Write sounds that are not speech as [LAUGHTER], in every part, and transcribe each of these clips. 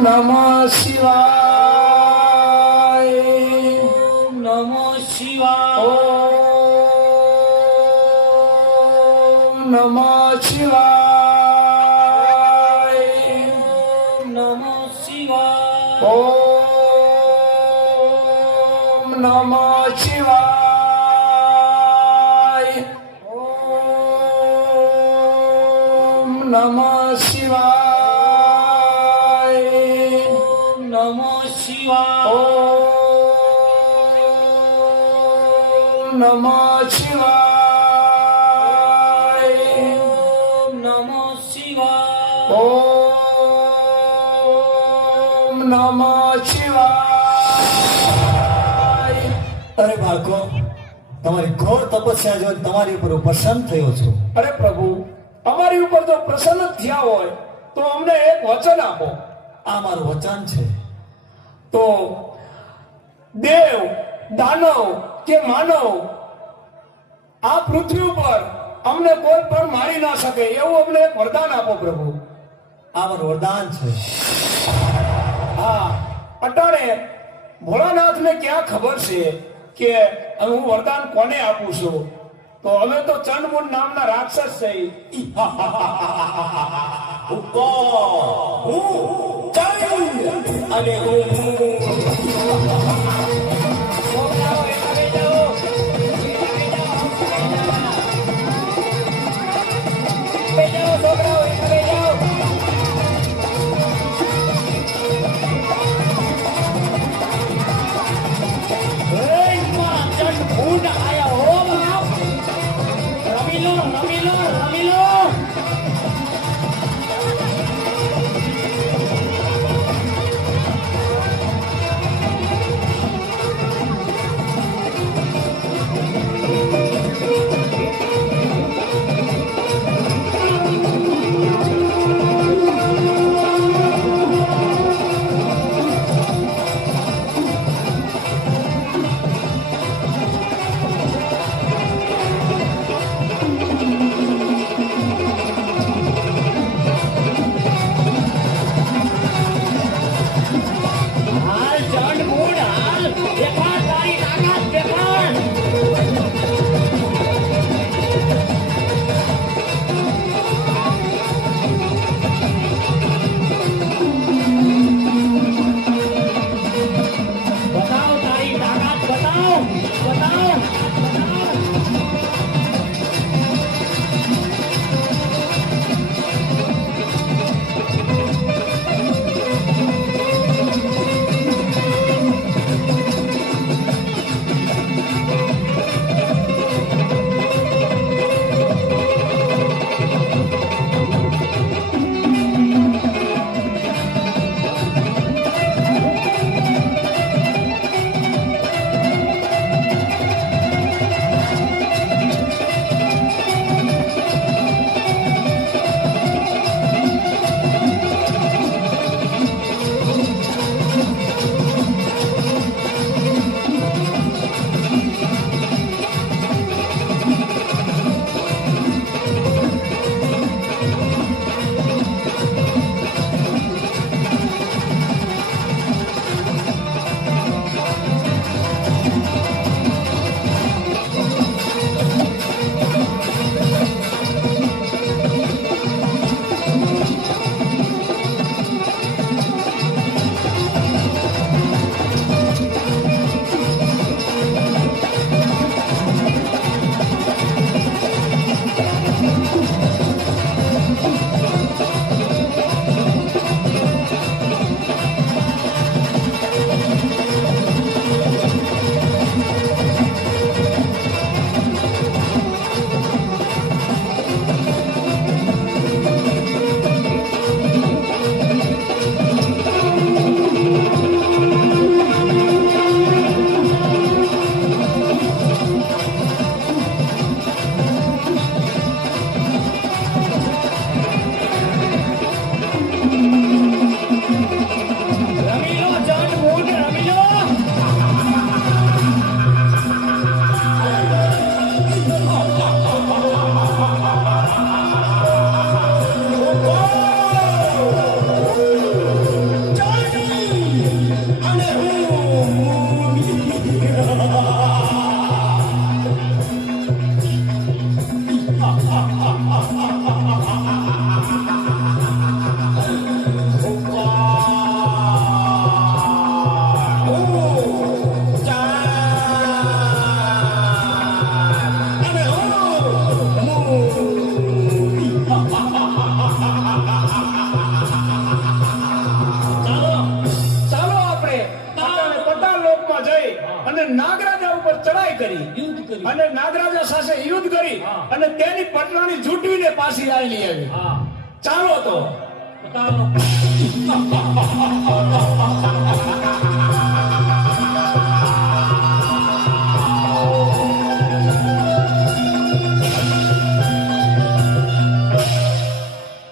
નમઃ શિવાય નમો શિવાય ઓમ નમઃ શિવાય નમો શિવાય ઓમ નમઃ શિવાય ઓમ નમઃ નમો શિવાય ઓમ નમઃ શિવાય નમો શિવાય નમઃ શિવાય અરે ભાગો તમારી ઘોર તપસ્યા જો તમારી ઉપર પ્રસન્ન થયો છું. અરે પ્રભુ અમારી ઉપર જો પ્રસન્ન થયા હોય તો અમને એક વચન આપો. આ મારું વચન છે. તો દેવ દાનવ કે માનવ આ પૃથ્વી ઉપર અમને કોઈ પણ મારી ના શકે એવું અમને વરદાન આપો પ્રભુ. આ મારું વરદાન છે. હા અટાણે ભોળાનાથને ક્યાં ખબર છે કે હું વરદાન કોને આપું છું? તો અમે તો ચંડમુંડ નામના રાક્ષસ છે I didn't અને નાગરાજા સાથે યુદ્ધ કરી અને તેની પટરાણી જૂટવીને પાછી આવેલી આવી. ચાલો તો.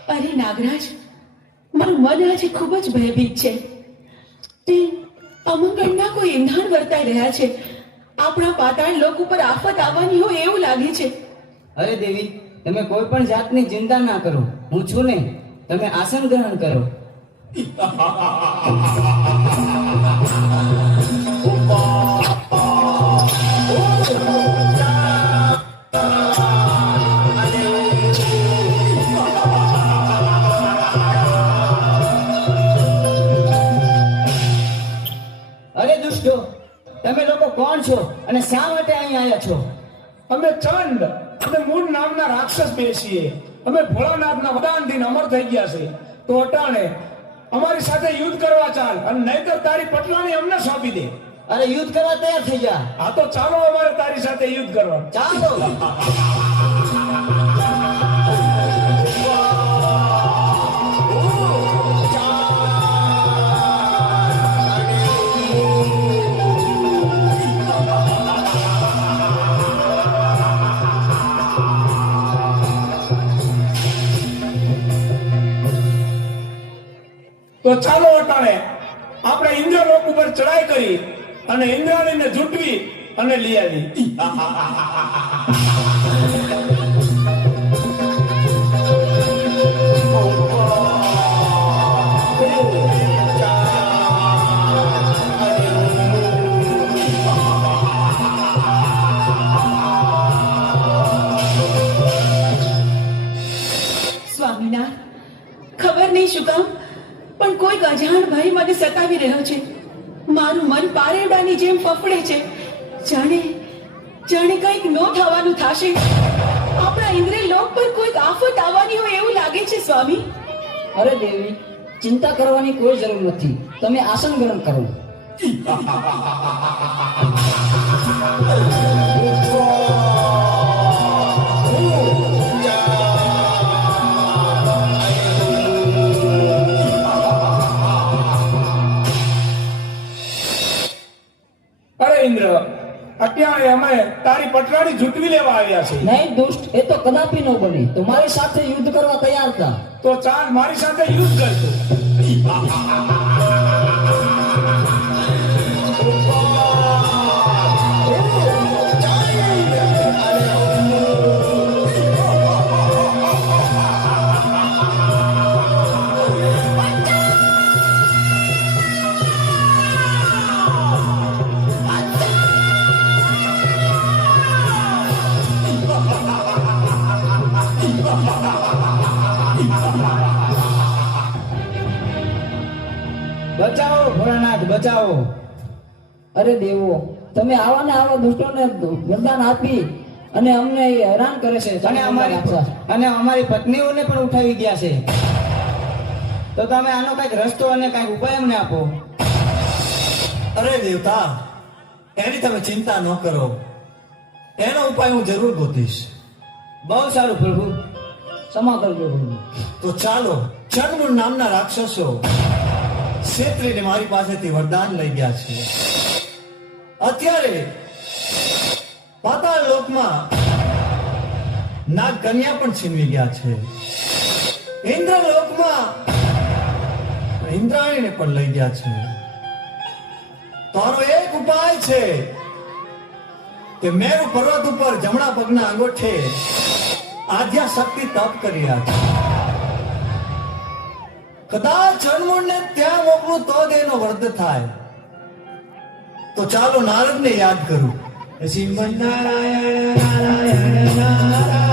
અરે નાગરાજ મારું મન આજે ખૂબ જ ભયભીત છે. તે અમંગળના કોઈ ઇંધણ વર્તાઈ રહ્યા છે. પાતાળ લોક ઉપર આફત આવવાની હોય એવું લાગે છે. અરે દેવી તમે કોઈ પણ જાતની ચિંતા ના કરો. હું છું ને તમે આસન ગ્રહણ કરો. [LAUGHS] છો. અમે ચંડ અને મૂળ નામના રાક્ષસ બેસીએ અમે ભોળાનાથના વરદાનથી અમર થઈ ગયા છે. તો અટાણે અમારી સાથે યુદ્ધ કરવા ચાલ અને નહીતર તારી પટલાની અમને સોંપી દે. અરે યુદ્ધ કરવા તૈયાર થઈ જા. આ તો ચાલો અમારે તારી સાથે યુદ્ધ કરવા. ચાલો. ચાલો અટાણે આપણે ઇન્દ્રલોક ઉપર ચડાઈ કરી અને ઇન્દ્રાણીને જૂટવી અને લઈ આવી. ભય રહ્યો છે. મારું મન પારેડાની જેમ ફફડે છે. જાણે જાણે કંઈક નો થવાનું થશે. આપણા ઇન્દ્રિય લોક પર કોઈક આફત આવવાની હોય એવું લાગે છે સ્વામી. અરે દેવી ચિંતા કરવાની કોઈ જરૂર નથી. તમે આસન ગ્રહણ કરો. અરે [LAUGHS] [LAUGHS] અમે તારી પટરાણી જૂટવી લેવા આવ્યા છે નહીં દુષ્ટ એ તો કદાપી ન બને. તમારી સાથે યુદ્ધ કરવા તૈયાર હતા તો ચાલ મારી સાથે યુદ્ધ કરજો બચાવો ભોળાનાથ બચાવો. અરે દેવો તમે આવા ને આવા દુષ્ટોને વરદાન આપી અને અમને હેરાન કરે છે. અને અમારી અને અમારી પત્નીઓને પણ ઉઠાવી ગયા છે. તો તમે આનો કંઈક રસ્તો અને કંઈક ઉપાય અમને આપો. અરે દેવતા એની તમે ચિંતા ન કરો. એનો ઉપાય હું જરૂર ગોતીશ. બહુ સારું પ્રભુ. ક્ષમા કરજો પ્રભુ. તો ચાલો ચંડમૂળ નામના રાક્ષસો. ક્ષેત્રીને મારી પાસેથી વરદાન લઈ ગયા છે અત્યારે પાતાળ લોકમાં નાગ કન્યા પણ છીનવી ગયા છે. ઇન્દ્ર લોકમાં ઇન્દ્રાણીને પણ લઈ ગયા છે. તારો એક ઉપાય છે કે મેરુ પર્વત ઉપર જમણા પગના અંગોઠે આધ્યા શક્તિ તપ કરી રહ્યા છે કદાચ ચણમૂળને ત્યાં મોકલું તો જ એનો વર્ધ થાય. તો ચાલો નારદને યાદ કરું. શ્રીમન નારાયણ નારાયણ. નારાયણ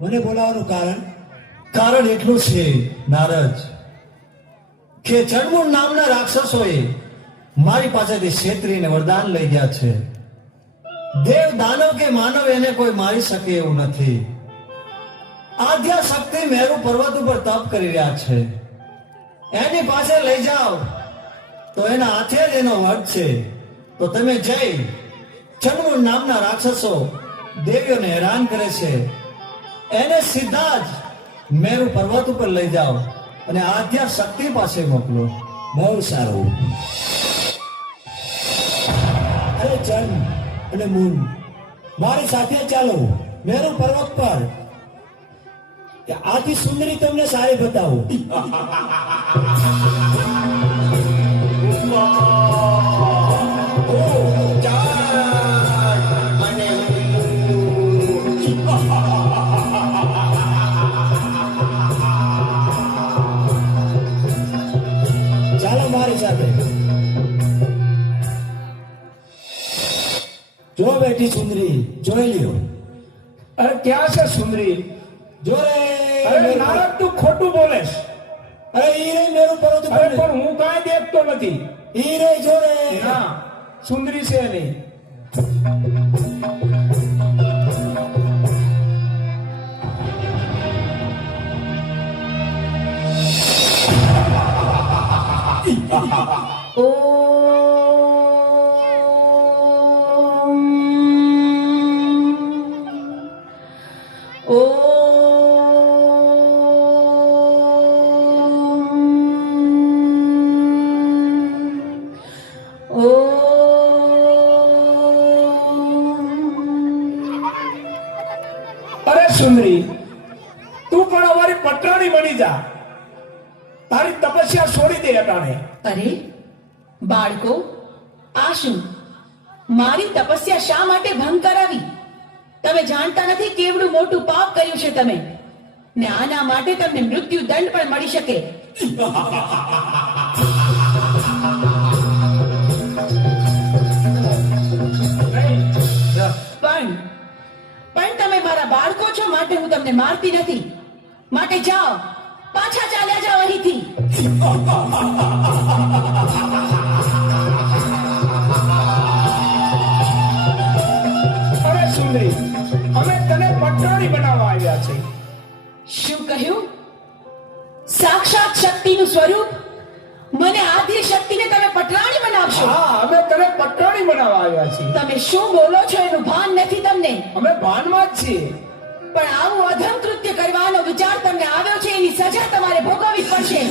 મને બોલાવાનું કારણ? કારણ એટલું છે, નારદ. કે ચણમૂળ નામના રાક્ષસોએ મારી પાસેથી છેતરીને વરદાન લઈ ગયા છે. દેવ દાનવ કે માનવ એને કોઈ મારી શકે એવું નથી. આધ્યા શક્તિ મેરુ પર્વત ઉપર તપ કરી રહ્યા છે. એની પાસે લઈ જાઓ. તો એના હાથે જ એનો વટ છે. તો તમે જઈ. ચંદ્ર નામના રાક્ષસો દેવીઓને હેરાન કરે છે. એને સીધા જ મેરુ પર્વત ઉપર લઈ જાઓ. અને આધ્યા શક્તિ પાસે મોકલો. બહુ સારું. અરે ચંદ અને મૂન, મારી સાથે ચાલો. મેરુ પર્વત પર. આથી સુંદરી તમને સારી બતાવું. બેઠી સુંદરી જોઈ લ્યો. અરે ક્યાં છે સુંદરી? જો અરે મેરુ- તું ખોટું બોલેશ. અરે ઈ રે મેરું પર્વત અરે પણ હું કાંઈ દેખતો નથી. ઈ રે જો રે. ના સુંદરી છે નહીં અરે [LAUGHS] મારી તપસ્યા શા માટે ભંગ કરાવી? તમે જાણતા નથી કેવડું મોટું પાપ કર્યું છે તમે. ને આના માટે તમને મૃત્યુ દંડ પણ મળી શકે. પણ પણ તમે મારા બાળકો છો માટે હું તમને મારતી નથી. માટે જાઓ. પાછા ચાલ્યા જાઓ અહીંથી. સ્વરૂપ મને આદ્ય શક્તિને તમે પટરાણી બનાવશો. હા અમે તને પટરાણી બનાવવા આવ્યા છીએ. તમે શું બોલો છો એનું ભાન નથી તમને? અમે ભાનમાં જ છીએ. પણ આવું અધમ કૃત્ય કરવાનો વિચાર તમને આવ્યો છે એની સજા તમારે ભોગવવી પડશે.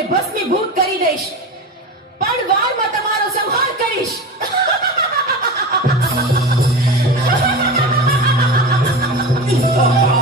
તમને ભસ્મીભૂત કરી દઈશ. પણ વારમાં તમારો સંહાર કરીશ. [LAUGHS] [LAUGHS] Oh